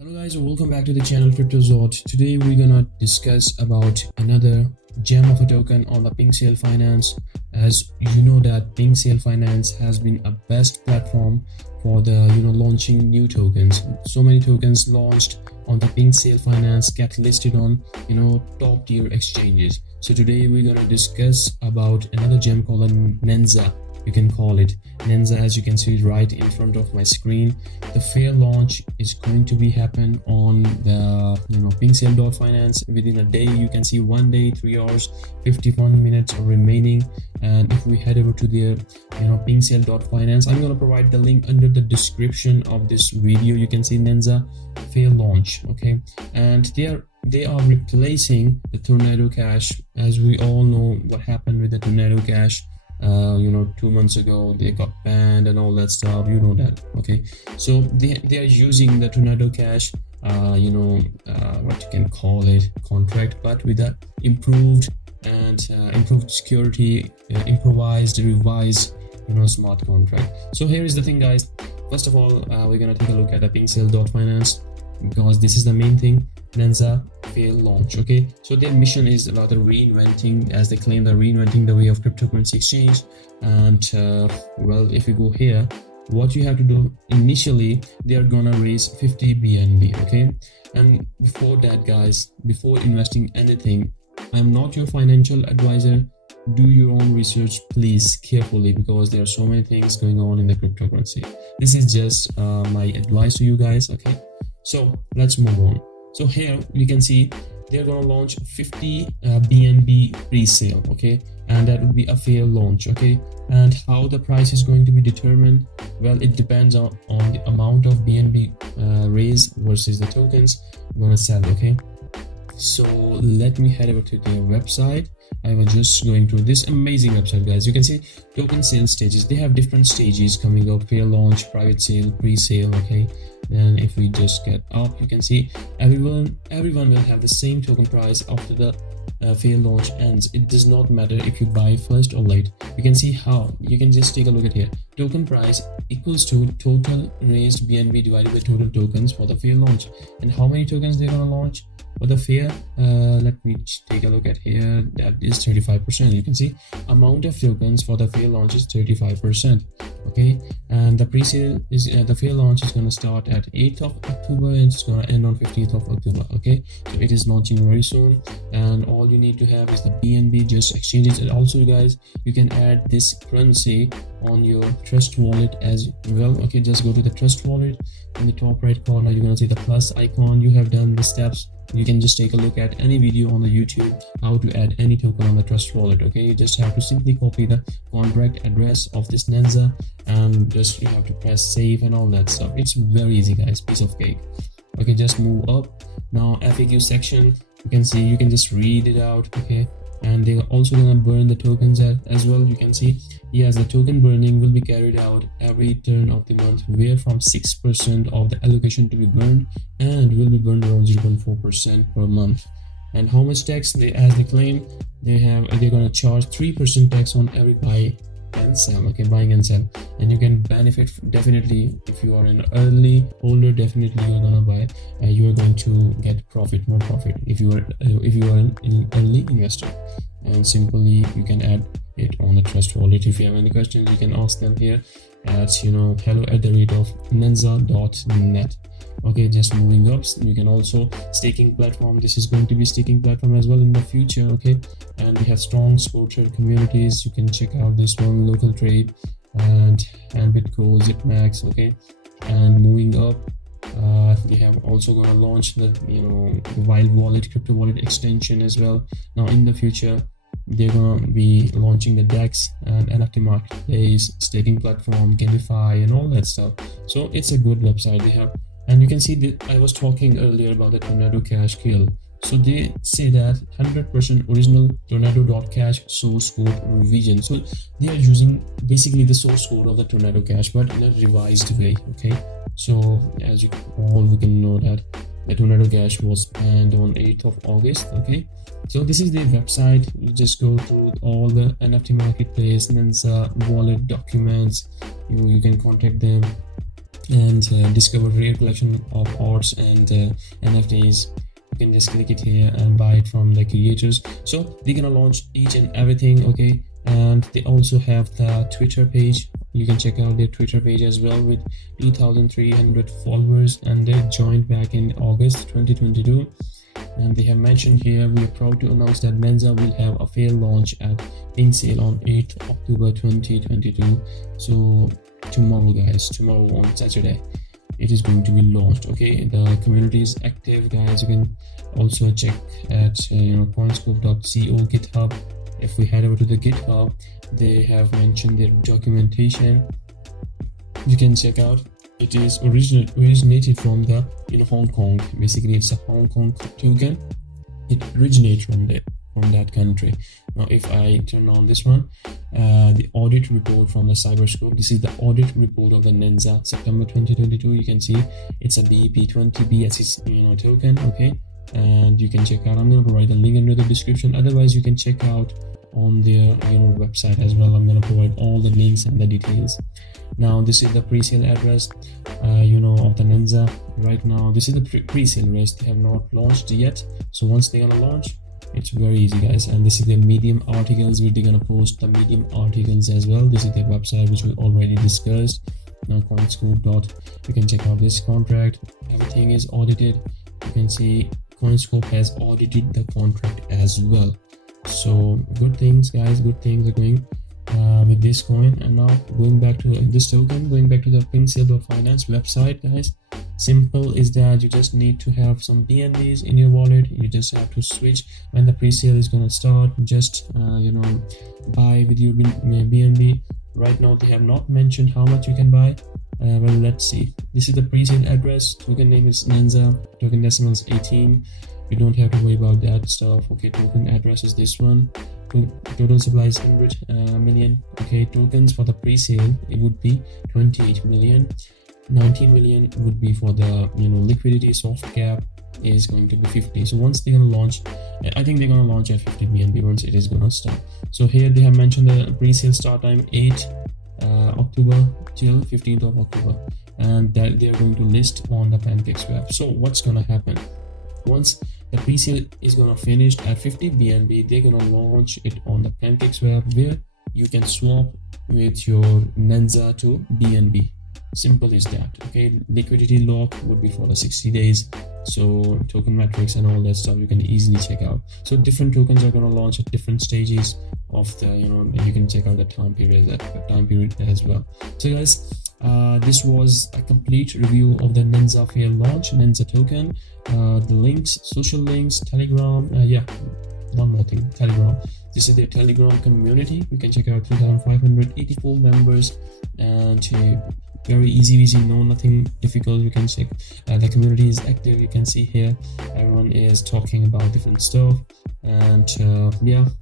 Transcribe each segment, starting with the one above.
Hello guys, welcome back to the channel CryptoZord. Today we're gonna discuss about another gem of a token on the Pinksale.Finance. As you know that Pinksale.Finance has been a best platform for the launching new tokens. So many tokens launched on the Pinksale.Finance get listed on top tier exchanges. So today we're gonna discuss about another gem called NANXA. You can call it NANXA, as you can see right in front of my screen. The fair launch is going to be happen on the Pinksale.Finance within a day. You can see 1 day, 3 hours, 51 minutes remaining. And if we head over to their Pinksale.Finance, I'm going to provide the link under the description of this video. You can see NANXA fair launch, okay, and they are replacing the Tornado Cash. As we all know what happened with the Tornado Cash. 2 months ago they got banned and all that stuff, that, okay. So they are using the Tornado Cash what you can call it contract, but with a improved security, improvised, revised smart contract. So here is the thing, guys. First of all, we're gonna take a look at the Pinksale.Finance, because this is the main thing. NANXA fair launch, okay. So their mission is about reinventing, as they claim, they're reinventing the way of cryptocurrency exchange. And well, if you go here, what you have to do initially, they are gonna raise 50 BNB, okay. And before that, guys, before investing anything, I'm not your financial advisor. Do your own research, please, carefully, because there are so many things going on in the cryptocurrency. This is just my advice to you guys, okay. So let's move on. So here you can see they're gonna launch 50 BNB pre-sale, okay, and that would be a fair launch, okay. And how the price is going to be determined, well, it depends on the amount of BNB raised versus the tokens I'm gonna sell, okay. So let me head over to their website. I was just going through this amazing website, guys. You can see token sale stages. They have different stages coming up: fair launch, private sale, pre-sale, okay. And if we just get up, you can see everyone will have the same token price after the fair launch ends. It does not matter if you buy first or late. You can see how. You can just take a look at here. Token price equals to total raised BNB divided by total tokens for the fair launch. And how many tokens they're gonna launch for the fair, let me take a look at here. That is 35%. You can see amount of tokens for the fair launch is 35%, okay. And the pre-sale is the fair launch is going to start at 8th of October and it's going to end on 15th of October, okay. So it is launching very soon, and all you need to have is the BNB, just exchange it. And also, you guys, you can add this currency on your trust wallet as well, okay. Just go to the trust wallet. In the top right corner, you're going to see the plus icon. You have done the steps. You can just take a look at any video on the YouTube how to add any token on the trust wallet, okay. You just have to simply copy the contract address of this NANXA, and just you have to press save and all that stuff. It's very easy, guys, piece of cake, okay. Just move up. Now FAQ section, you can see, you can just read it out, okay. And they're also gonna burn the tokens as well. You can see, yes, the token burning will be carried out every turn of the month, where from 6% of the allocation to be burned, and will be burned around 0.4% per month. And how much tax as they claim, they're gonna charge 3% tax on every buy and sell, okay, buying and sell. And you can benefit definitely if you are an early holder. Definitely you're gonna buy, you are going to get more profit if you are an early investor. And simply you can add it on the trust wallet. If you have any questions, you can ask them here at hello@nanxa.net. okay. Just moving up, you can also staking platform. This is going to be staking platform as well in the future, okay. And we have strong supporter communities. You can check out this one, local trade and Bitco, Zipmax, okay. And moving up, they have also gonna launch the wild wallet, crypto wallet extension as well. Now in the future, they're gonna be launching the DEX and NFT marketplace, staking platform, gamify, and all that stuff. So it's a good website they have. And you can see that I was talking earlier about the Tornado Cash kill. So they say that 100% original Tornado.cash source code revision. So they are using basically the source code of the Tornado Cash, but in a revised way, okay. So as you all we can know that the Tornado Cash was banned on 8th of August, okay. So this is their website. You just go through all the NFT marketplace, NANXA wallet documents. You can contact them and discover rare collection of arts and NFTs. You can just click it here and buy it from the creators. So they're gonna launch each and everything, okay? And they also have the Twitter page. You can check out their Twitter page as well with 2,300 followers, and they joined back in August 2022. And they have mentioned here, we are proud to announce that NANXA will have a fair launch at Pinksale on 8th October 2022. So tomorrow, guys, tomorrow on Saturday, it is going to be launched. Okay, the community is active, guys. You can also check at coinscope.co GitHub. If we head over to the GitHub, they have mentioned their documentation. You can check out. It is originated from the Hong Kong. Basically, it's a Hong Kong token. It originates from that country. Now, if I turn on this one, the audit report from the Cyberscope. This is the audit report of the NANXA September 2022. You can see it's a BEP20 BSC token. Okay, and you can check out. I'm gonna provide the link under the description. Otherwise, you can check out on their website as well. I'm gonna provide all the links and the details. Now this is the pre-sale address of the NANXA. Right now this is the pre-sale list. They have not launched yet, so once they're gonna launch, it's very easy, guys. And this is their Medium articles, where they're gonna post the Medium articles as well. This is their website, which we already discussed. Now coinscope. You can check out this contract. Everything is audited. You can see coinscope has audited the contract as well. So good things, guys. Good things are going with this coin. And now going back to this token, going back to the Pinksale.Finance website, guys. Simple is that you just need to have some BNBs in your wallet. You just have to switch when the pre-sale is gonna start. Just buy with your BNB. Right now they have not mentioned how much you can buy. Well, let's see. This is the pre-sale address. Token name is NANXA. Token decimal is 18. You don't have to worry about that stuff. Okay, token address is this one. Total supply is 100 million. Okay, tokens for the pre-sale, it would be 28 million. 19 million would be for the liquidity. Soft cap is going to be 50. So once they're gonna launch, I think they're gonna launch at 50 BNB once it is gonna start. So here they have mentioned the pre-sale start time 8 October till 15th of October, and that they are going to list on the PancakeSwap. So what's gonna happen once the pre-sale is gonna finish at 50 BNB? They're gonna launch it on the PancakeSwap, where you can swap with your NANXA to BNB. Simple is that. Okay, liquidity lock would be for the 60 days. So token metrics and all that stuff you can easily check out. So different tokens are going to launch at different stages of the you can check out the time period as well. So guys, this was a complete review of the NANXA fair launch, NANXA token. The links, social links, Telegram. One more thing, Telegram. This is their Telegram community. You can check out 3,584 members, and very easy, nothing difficult. You can check. The community is active. You can see here everyone is talking about different stuff, and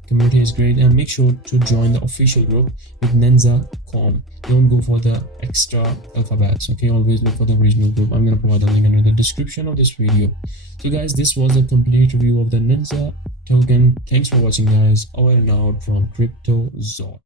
community is great. And make sure to join the official group with NANXA.com. Don't go for the extra alphabets. Okay, always look for the original group. I'm gonna provide a link in the description of this video. So guys, this was a complete review of the NANXA token. Thanks for watching, guys. Over and out from CryptoZord.